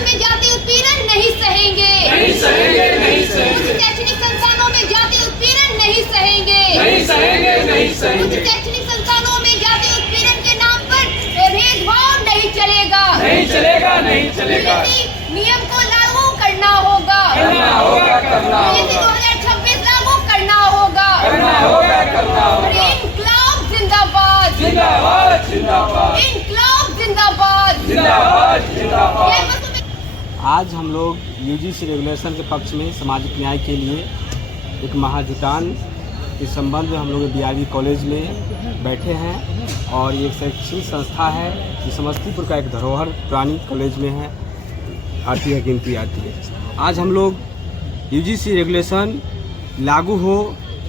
संस्थानों में जाति उत्पीड़न नहीं सहेंगे, नहीं सहेंगे, नहीं सहेंगे। उच्च शैक्षणिक संस्थानों में जाति उत्पीड़न नहीं सहेंगे, नहीं सहेंगे, नहीं उच्च सहेंगे। शैक्षणिक संस्थानों में जाति उत्पीड़न के नाम पर भेदभाव नहीं चलेगा, नहीं चलेगा, नहीं चलेगा। नियम को लागू करना होगा, करना होगा, करना होगा। 2026 लागू करना होगा, करना होगा, करना होगा। इनकलाब जिंदाबाद, जिंदाबाद, जिंदाबाद, इनकलाब जिंदाबाद, जिंदाबाद, जिंदाबाद। आज हम लोग यूजीसी रेगुलेशन के पक्ष में सामाजिक न्याय के लिए एक महाजुटान के संबंध में हम लोग बीआरवी कॉलेज में बैठे हैं और ये एक शैक्षणिक संस्था है जो समस्तीपुर का एक धरोहर पुरानी कॉलेज में है, आती है, गिनती आती है। आज हम लोग यूजीसी रेगुलेशन लागू हो,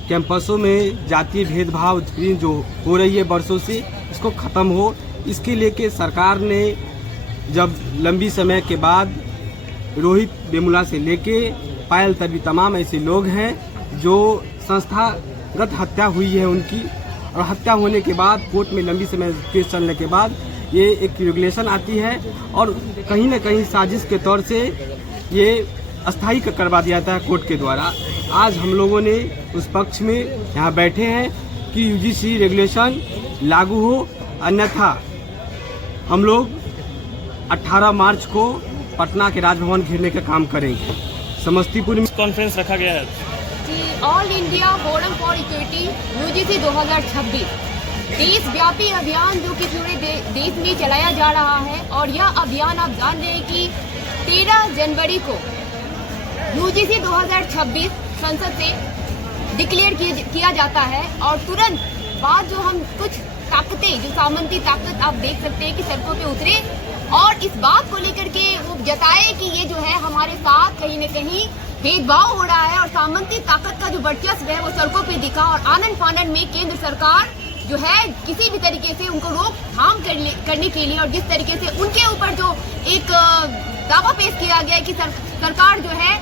कैंपसों में जातीय भेदभाव उत्पीड़न जो हो रही है वर्षों से, इसको ख़त्म हो, इसके लिए के सरकार ने जब लंबी समय के बाद रोहित वेमुला से लेके पायल तक भी तमाम ऐसे लोग हैं जो संस्थागत हत्या हुई है उनकी, और हत्या होने के बाद कोर्ट में लंबी समय केस चलने के बाद ये एक रेगुलेशन आती है और कहीं न कहीं साजिश के तौर से ये अस्थायी करवा दिया जाता है कोर्ट के द्वारा। आज हम लोगों ने उस पक्ष में यहाँ बैठे हैं कि यूजीसी रेगुलेशन लागू हो, अन्यथा हम लोग 18 मार्च को पटना के राजभवन घेरने का काम करेंगे। समस्तीपुर में कॉन्फ्रेंस रखा गया है कि all India forum for equity UGC 2026 देशव्यापी अभियान जो कि पूरे देश में चलाया जा रहा है, और यह अभियान आप जान रहे हैं कि 13 जनवरी को यूजीसी 2026 संसद से डिक्लेयर किया जाता है, और तुरंत बाद जो हम कुछ ताकतें, जो सामंती ताकत आप देख सकते हैं कि सड़कों पे उतरे और इस बात को लेकर के वो जताए कि ये जो है हमारे साथ कहीं न कहीं भेदभाव हो रहा है, और सामंती ताकत का जो वर्चस्व है वो सड़कों पे दिखा। और आनन फानन में केंद्र सरकार जो है किसी भी तरीके से उनको रोकथाम करने के लिए, और जिस तरीके से उनके ऊपर जो एक दावा पेश किया गया है कि सरकार जो है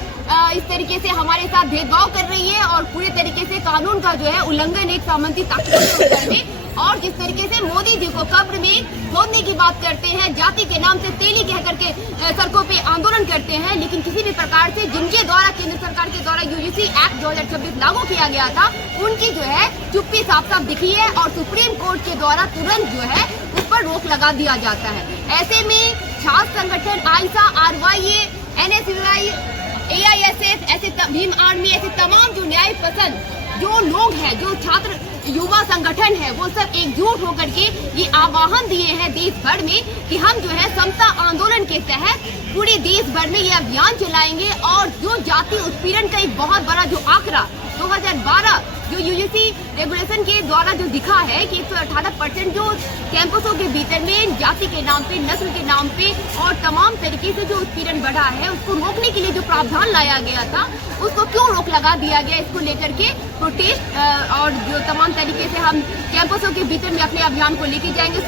इस तरीके से हमारे साथ भेदभाव कर रही है और पूरे तरीके से कानून का जो है उल्लंघन एक सामंती ताकत के ऊपर में, और जिस तरीके से मोदी जी को कब्र में खोदने की बात करते हैं, जाति के नाम से तेली कह करके सड़कों पे आंदोलन करते हैं, लेकिन किसी भी प्रकार से जिनके द्वारा केंद्र सरकार के द्वारा यूजीसी एक्ट 2026 लागू किया गया था उनकी जो है चुप्पी साफ साफ दिखी है, और सुप्रीम कोर्ट के द्वारा तुरंत जो है उस पर रोक लगा दिया जाता है। ऐसे में छात्र संगठन आइसा, आरवाईए, एनएसयूआई, एआईएसएफ, ऐसे भीम आर्मी, ऐसे तमाम जो न्याय पसंद जो लोग हैं, जो छात्र युवा संगठन है, वो सब एकजुट होकर के ये आह्वान दिए हैं देश भर में कि हम जो है समता आंदोलन के तहत पूरे देश भर में ये अभियान चलाएंगे, और जो जाति उत्पीड़न का एक बहुत बड़ा जो आंकड़ा 2012 जो यूजीसी रेगुलेशन के द्वारा जो दिखा है कि 118% जो कैंपसों के भीतर में जाति के नाम पे, नस्ल के नाम पे और तमाम तरीके से जो उत्पीड़न बढ़ा है, उसको रोकने के लिए जो प्रावधान लाया गया था उसको क्यों रोक लगा दिया गया, इसको लेकर के प्रोटेस्ट और जो तमाम तरीके से हम कैंपसों के भीतर में अपने अभियान को लेके जाएंगे,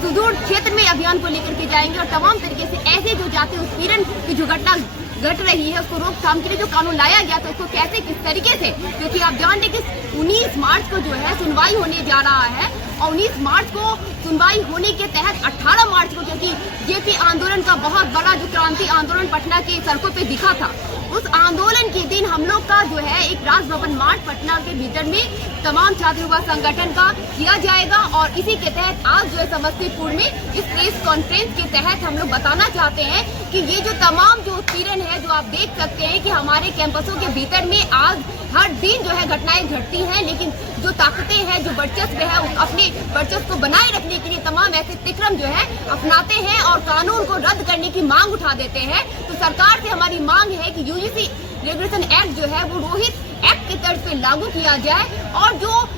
सुदूर क्षेत्र में अभियान को लेकर के जाएंगे, और तमाम तरीके से ऐसे जो जाति उत्पीड़न की जो घटना घट रही है उसको रोकथाम के लिए जो कानून लाया गया था उसको कैसे, किस तरीके से, क्योंकि आप जानते कि 19 मार्च को जो है सुनवाई होने जा रहा है, और 19 मार्च को सुनवाई होने के तहत 18 मार्च को, क्योंकि जेपी आंदोलन का बहुत बड़ा जो क्रांति आंदोलन पटना के सड़कों पे दिखा था, उस आंदोलन के दिन हम लोग का जो है एक राजभवन मार्च पटना के भीतर में तमाम छात्र युवा संगठन का किया जाएगा, और इसी के तहत आज जो है समस्तीपुर में इस प्रेस कॉन्फ्रेंस के तहत हम लोग बताना चाहते हैं कि ये जो तमाम जो उत्पीड़न है, जो आप देख सकते हैं कि हमारे कैंपसों के भीतर में आज हर दिन जो है घटनाएं घटती हैं, लेकिन जो ताकतें हैं, जो वर्चस्व है, अपने वर्चस्व को बनाए रखने के लिए तमाम ऐसे तिक्रम जो है अपनाते हैं और कानून को रद्द करने की मांग उठा देते हैं। तो सरकार से हमारी मांग है कि यूजीसी रेगुलेशन एक्ट जो है वो रोहित एक्ट के तर्ज पे लागू किया जाए, और जो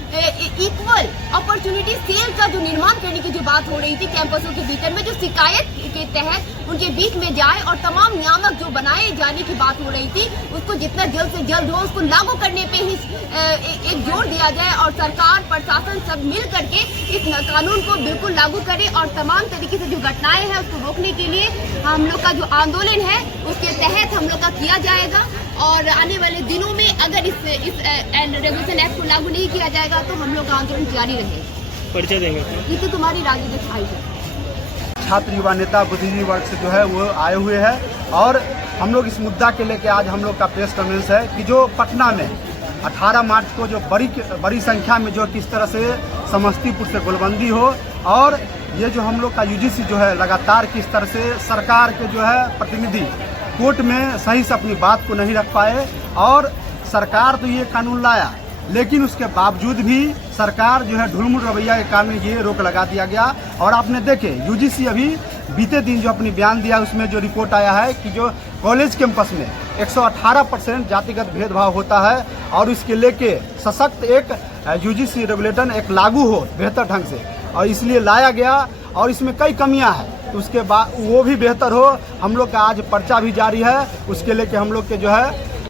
इक्वल अपॉर्चुनिटी सेल का जो निर्माण करने की जो बात हो रही थी कैंपसों के भीतर में, जो शिकायत के तहत उनके बीच में जाए और तमाम नियामक जो बनाए जाने की बात हो रही थी उसको जितना जल्द से जल्द हो उसको लागू करने पे ही एक जोर दिया जाए, और सरकार प्रशासन सब मिल करके इस कानून को बिल्कुल लागू करे, और तमाम तरीके से जो घटनाएं हैं उसको रोकने के लिए हम लोग का जो आंदोलन है उसके तहत हम लोग का किया जाएगा। और आने वाले दिनों में अगर इस रेगुलेशन एक्ट को लागू नहीं किया जाएगा तो हम लोग का आंदोलन जारी रहेगा। परिचय देंगे ये तो तुम्हारी राजनीतिक ख्वाहिश है। छात्र युवा नेता बुद्धिजीवी वर्ग से जो है वो आए हुए हैं और हम लोग इस मुद्दा के लेके आज हम लोग का प्रेस कॉन्फ्रेंस है कि जो पटना में 18 मार्च को जो बड़ी संख्या में जो किस तरह से समस्तीपुर से गोलबंदी हो और ये जो हम लोग का यूजीसी जो है लगातार किस तरह से सरकार के जो है प्रतिनिधि कोर्ट में सही से अपनी बात को नहीं रख पाए और सरकार तो ये कानून लाया लेकिन उसके बावजूद भी सरकार जो है ढुलमुल रवैया के कारण ये रोक लगा दिया गया। और आपने देखे यूजीसी अभी बीते दिन जो अपनी बयान दिया उसमें जो रिपोर्ट आया है कि जो कॉलेज कैंपस में 118% जातिगत भेदभाव होता है और इसके लेके सशक्त एक यूजीसी रेगुलेटर एक लागू हो बेहतर ढंग से और इसलिए लाया गया और इसमें कई कमियां हैं तो उसके बाद वो भी बेहतर हो। हम लोग का आज पर्चा भी जारी है उसके लेके हम लोग के जो है